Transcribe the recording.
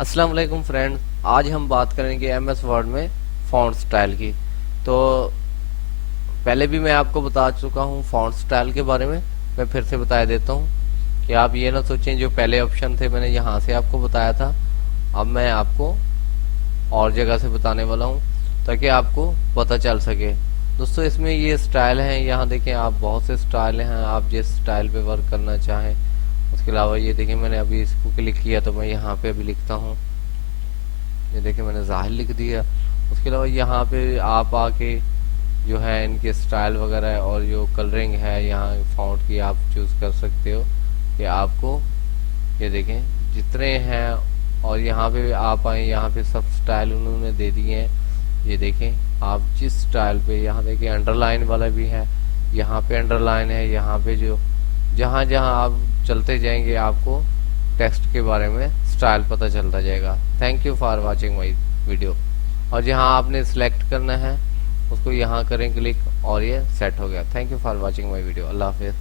अस्सलाम वालेकुम फ्रेंड्स। आज हम बात करेंगे एमएस वर्ड में फॉन्ट स्टाइल की। तो पहले भी मैं आपको बता चुका हूँ फॉन्ट स्टाइल के बारे में। मैं फिर से बता देता हूँ कि आप ये ना सोचें जो पहले ऑप्शन थे मैंने यहाँ से आपको बताया था, अब मैं आपको और जगह से बताने वाला हूँ ताकि आपको पता चल सके। दोस्तों इसमें ये स्टाइल हैं, यहाँ देखें आप, बहुत से स्टाइल हैं, आप जिस स्टाइल पे वर्क करना चाहें। उसके अलावा ये देखें मैंने अभी इसको क्लिक किया तो मैं यहाँ पे अभी लिखता हूँ, ये देखिए मैंने जाहिर लिख दिया। उसके अलावा यहाँ पे आप आके जो है इनके स्टाइल वगैरह और जो कलरिंग है यहाँ फॉन्ट की आप चूज़ कर सकते हो कि आपको, ये देखें जितने हैं। और यहाँ पे आप आए, यहाँ पे सब स्टाइल उन्होंने दे दिए हैं। ये देखें आप जिस स्टाइल पे, यहाँ देखें अंडरलाइन वाला भी है, यहाँ पे अंडरलाइन है, यहाँ पे जो जहाँ जहाँ आप चलते जाएंगे आपको टेक्स्ट के बारे में स्टाइल पता चलता जाएगा। Thank you for watching my video. और जहाँ आपने सिलेक्ट करना है उसको यहाँ करें क्लिक और ये सेट हो गया। Thank you for watching my video. अल्लाह हाफिज़।